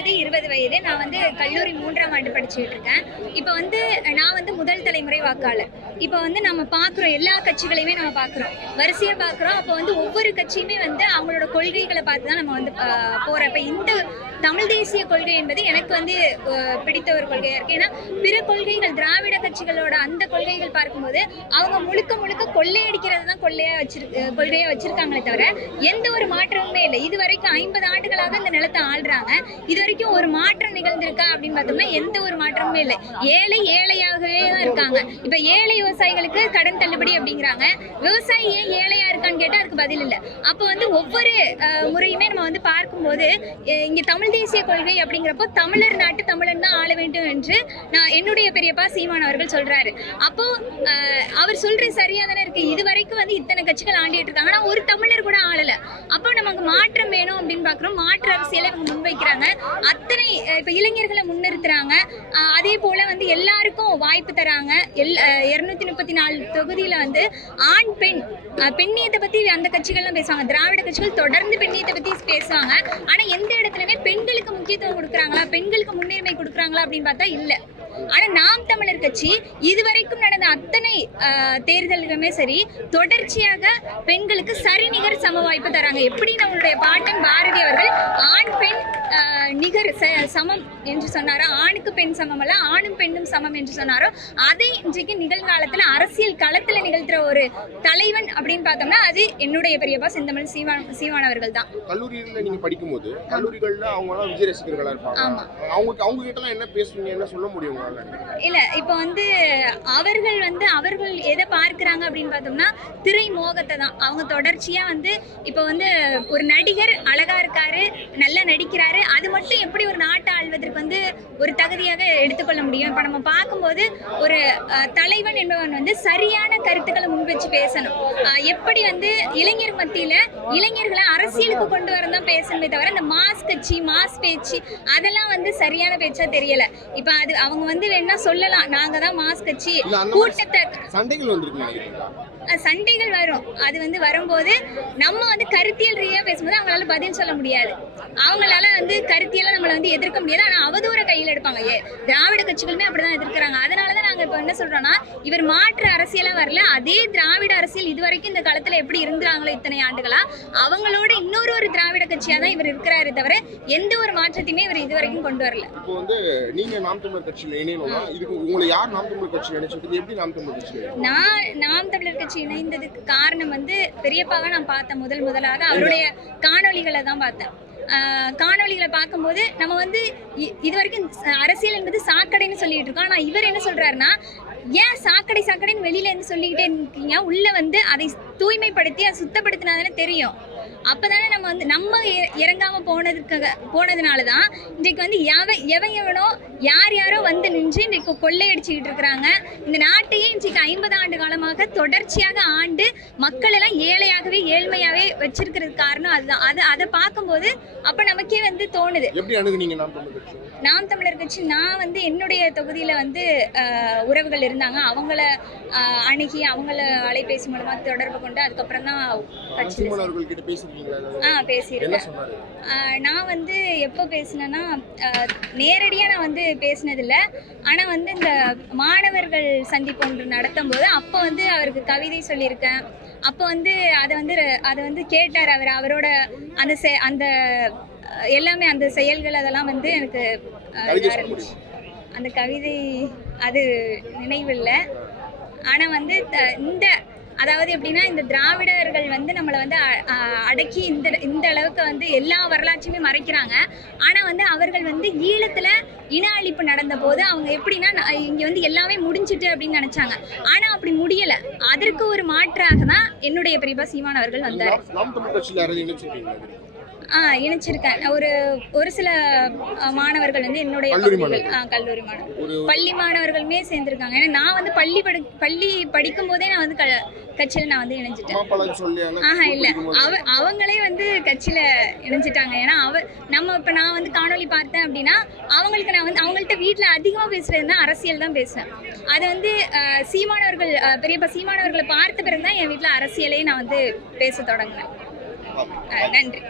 வயது 20 வயது. நான் வந்து கல்லூரி 3ஆம் ஆண்டு படிச்சுட்டு இருக்கேன். இப்போ வந்து நான் வந்து முதல் தலைமுறை வாக்காளர். இப்போ வந்து நம்ம பார்க்குறோம், எல்லா கட்சிகளையுமே நம்ம பார்க்குறோம், வரிசையாக பார்க்குறோம். அப்போ வந்து ஒவ்வொரு கட்சியுமே வந்து அவங்களோட கொள்கைகளை பார்த்து தான் நம்ம வந்து போகிறோம். இப்போ இந்த தமிழ் தேசிய கொள்கை என்பது எனக்கு வந்து பிடித்த ஒரு கொள்கையாக இருக்குது. ஏன்னா பிற கொள்கைகள் திராவிட கட்சிகளோட அந்த கொள்கைகள் பார்க்கும்போது அவங்க முழுக்க முழுக்க கொள்ளையடிக்கிறது தான் கொள்கையாக வச்சிருக்காங்களே தவிர எந்த ஒரு மாற்றமுமே இல்லை. இது வரைக்கும் 50 ஆண்டுகளாக இந்த நிலத்தை ஆள்றாங்க. இது வரைக்கும் ஒரு மாற்றம் நிகழ்ந்திருக்கா அப்படின்னு பார்த்தோம்னா எந்த ஒரு மாற்றமுமே இல்லை. ஏழையாகவே தான் இருக்காங்க. இப்போ ஏழை விவசாயிகளுக்கு கடன் தள்ளுபடி அப்படிங்கிறாங்க. விவசாயி ஏன் ஏழையா இருக்கான்னு கேட்டால் அதுக்கு பதில் இல்லை. அப்போ வந்து ஒவ்வொரு முறையுமே நம்ம வந்து பார்க்கும்போது இங்கே தமிழ் தேசிய கொள்கை அப்படிங்கிறப்போ தமிழர் நாட்டு தமிழன் தான் ஆள வேண்டும் என்று நான் என்னுடைய பெரியப்பா சீமான் அவர்கள் சொல்றாரு. அப்போ அவர் சொல்றது சரியா தானே இருக்கு. இது வரைக்கும் வந்து இத்தனை கட்சிகள் ஆண்டிட்டு இருக்காங்க, ஆனா ஒரு தமிழர் கூட ஆளல. அப்போ நமக்கு மாற்றம் வேணும் அப்படின்னு பாக்குறோம். மாற்று அரசியலை இவங்க முன்வைக்கிறாங்க. அத்தனை இப்ப இளைஞர்களை முன்னிறுத்துறாங்க. அதே போல வந்து எல்லாருக்கும் வாய்ப்பு தராங்க. 234 தொகுதியில வந்து ஆண் பெண் பெண்ணியத்தை பத்தி அந்த கட்சிகள்லாம் பேசுவாங்க. திராவிட கட்சிகள் தொடர்ந்து பெண்ணியத்தை பத்தி பேசுவாங்க. ஆனா எந்த இடத்துலயுமே பெண்களுக்கு முக்கியத்துவம் கொடுக்குறாங்களா, பெண்களுக்கு முன்னுரிமை கொடுக்குறாங்களா அப்படின்னு பார்த்தா இல்ல. ஆனா நாம் தமிழர் கட்சி இதுவரைக்கும் நடந்த அத்தனை தேர்தலுமே சரி தொடர்ச்சியாக பெண்களுக்கு சரிநிகர் சம வாய்ப்பு தராங்க. எப்படி நம்மளுடைய பாட்டன் பாரதி அவர்கள் ஆண் பெண் நிகர் சமம் என்று சொன்னாரோ, ஆணுக்கு பெண் சமம் அல்ல ஆணும் பெண்ணும் சமம் என்று சொன்னாரோ, அதை இன்றைக்கு நிகழ்காலத்துல அரசியல் களத்துல நிகழ்த்துற ஒரு தலைவன் அப்படின்னு பார்த்தோம்னா அது என்னுடைய பெரியப்பா செந்தமிழ் சீமான் அவர்கள் தான். கல்லூரியில நீங்க படிக்கும்போது கல்லூரிகள்ல அவங்க எல்லாம் விஜய் ரசிகர்களா இருப்பாங்க. ஆமா, அவங்க கிட்ட எல்லாம் என்ன பேசுவீங்க, என்ன சொல்ல முடியும்? இல்ல இப்போ வந்து அவர்கள் எதை பார்க்கிறாங்க அப்படின்னு பார்த்தோம்னா திரை மோகத்தை தான். அவங்க தொடர்ச்சியா வந்து இப்போ வந்து ஒரு நடிகர் அழகா இருக்காரு, நல்லா நடிக்கிறாரு, அது மட்டும் எப்படி ஒரு நாட்டை ஆள்வதற்கு வந்து ஒரு தகுதியாக எடுத்துக்கொள்ள முடியும்? இப்போ நம்ம பார்க்கும்போது ஒரு தலைவன் என்பவன் வந்து சரியான கருத்துக்களை முன்வச்சு பேசணும். எப்படி வந்து இளைஞர் மத்தியில இளைஞர்களை அரசியலுக்கு கொண்டு வரதான் பேசணுமே தவிர இந்த மாஸ் கட்சி மாஸ் பேச்சு அதெல்லாம் வந்து சரியான பேச்சா தெரியல. இப்போ அது அவங்க வந்து வேணா சொல்லலாம், நாங்க தான் மாஸ் கட்சி கூட்டத்தை சண்டைகள் வரும். அது வந்து வரும்போது நம்ம வந்து கருத்தியல் ரீதியாக பேசும்போது அவங்களால பதில் சொல்ல முடியாது. அவங்களால வந்து கருத்தியெல்லாம் நம்மளை வந்து எதிர்க்க முடியாது. ஆனால் அவதூற கையில் எடுப்பாங்க. திராவிட கட்சிகளுமே அப்படிதான் எதிர்க்கிறாங்க. அதனாலதான் நாங்க இப்போ என்ன சொல்றோம்னா இவர் மாற்று அரசியலா வரல, அதே திராவிட அரசியல் இதுவரைக்கும் இந்த காலத்துல எப்படி இருந்தாங்களோ இத்தனை ஆண்டுகளா அவங்களோட இன்னொரு திராவிட கட்சியா தான் இவர் இருக்கிறாரு தவிர எந்த ஒரு மாற்றத்தையுமே இவர் இதுவரைக்கும் கொண்டு வரல. இப்போ வந்து நீங்க நாம் தமிழர் கட்சியில இணையணும்னா இதுக்கு உங்களை யார் நாம் தமிழர் கட்சியில இணைச்சது? எப்படி நாம் தமிழர் கட்சியில? நான் நாம் தமிழர் கட்சி இணைந்ததுக்கு காரணம் வந்து பெரியப்பாவை நான் பார்த்தேன். முதலாக அவருடைய காணொலிகளை தான் பார்த்தேன். காணொலிகளை பார்க்கும்போது நம்ம வந்து இது வரைக்கும் அரசியல் என்பது சாக்கடைன்னு சொல்லிட்டு இருக்கோம். ஆனால் இவர் என்ன சொல்றாருன்னா, ஏன் சாக்கடைன்னு வெளியில இருந்து சொல்லிக்கிட்டே இருக்கீங்க, உள்ள வந்து அதை தூய்மைப்படுத்தி அதை சுத்தப்படுத்தினாதானே தெரியும். அப்பதானே நம்ம வந்து நம்ம இறங்காம போனதுனாலதான் இன்றைக்கு வந்து எவனோ யாரோ வந்து நின்று இன்றைக்கு கொள்ளையடிச்சுக்கிட்டு இருக்கிறாங்க. இந்த நாட்டையே இன்றைக்கு 50 ஆண்டு காலமாக தொடர்ச்சியாக ஆண்டு மக்கள் எல்லாம் ஏழையாகவே ஏழ்மையாவே வச்சிருக்கிறதுக்கு காரணம் அதுதான். அதை பார்க்கும்போது அப்ப நமக்கே வந்து தோணுது. நாம் தமிழர் கட்சி நான் வந்து என்னுடைய தொகுதியில வந்து உறவுகள் இருந்தாங்க. அவங்கள அணுகி அவங்கள அலைபேசி மூலமா தொடர்பு கொண்டு அதுக்கப்புறம் தான் பேசியிருக்கேன். நான் வந்து எப்போ பேசினேன்னா நேரடியா நான் வந்து பேசினதில்ல. ஆனா வந்து இந்த மாணவர்கள் சந்திப்பு ஒன்று நடத்தும் போது அப்போ வந்து அவருக்கு கவிதை சொல்லியிருக்கேன். அப்போ வந்து அதை வந்து கேட்டார் அவர். அவரோட அந்த எல்லாமே அந்த செயல்கள் அதெல்லாம் வந்து எனக்கு அந்த கவிதை அது நினைவில்லை. ஆனா வந்து அதாவது எப்படின்னா இந்த திராவிடர்கள் வந்து நம்மளை வந்து அடக்கி இந்த அளவுக்கு வந்து எல்லா வரலாற்றையுமே மறைக்கிறாங்க. ஆனா வந்து அவர்கள் வந்து ஈழத்துல இன அழிப்பு நடந்த போது அவங்க எப்படின்னா இங்க வந்து எல்லாமே முடிஞ்சிட்டு அப்படின்னு நினைச்சாங்க. ஆனா அப்படி முடியல. அதற்கு ஒரு மாற்றாக தான் என்னுடைய பெரியப்பா சீமான் அவர்கள் வந்தார். இணைச்சிருக்கேன். ஒரு சில மாணவர்கள் வந்து என்னுடைய கல்லூரி மாணவர்கள் பள்ளி மாணவர்களுமே சேர்ந்திருக்காங்க. ஏன்னா நான் வந்து பள்ளி படிக்கும் போதே நான் வந்து கட்சியில நான் வந்து இணைஞ்சிட்டேன். இல்ல அவங்களே வந்து கட்சியில இணைஞ்சிட்டாங்க. ஏன்னா இப்ப நான் வந்து காணொலி பார்த்தேன் அப்படின்னா அவங்களுக்கு நான் வந்து அவங்கள்ட்ட வீட்டுல அதிகமா பேசுறதுன்னா அரசியல் தான் பேசுவேன். அது வந்து பெரியப்பா சீமானவர்களை பார்த்த பிறகுதான் என் வீட்டுல அரசியலே நான் வந்து பேச தொடங்கினேன். நன்றி.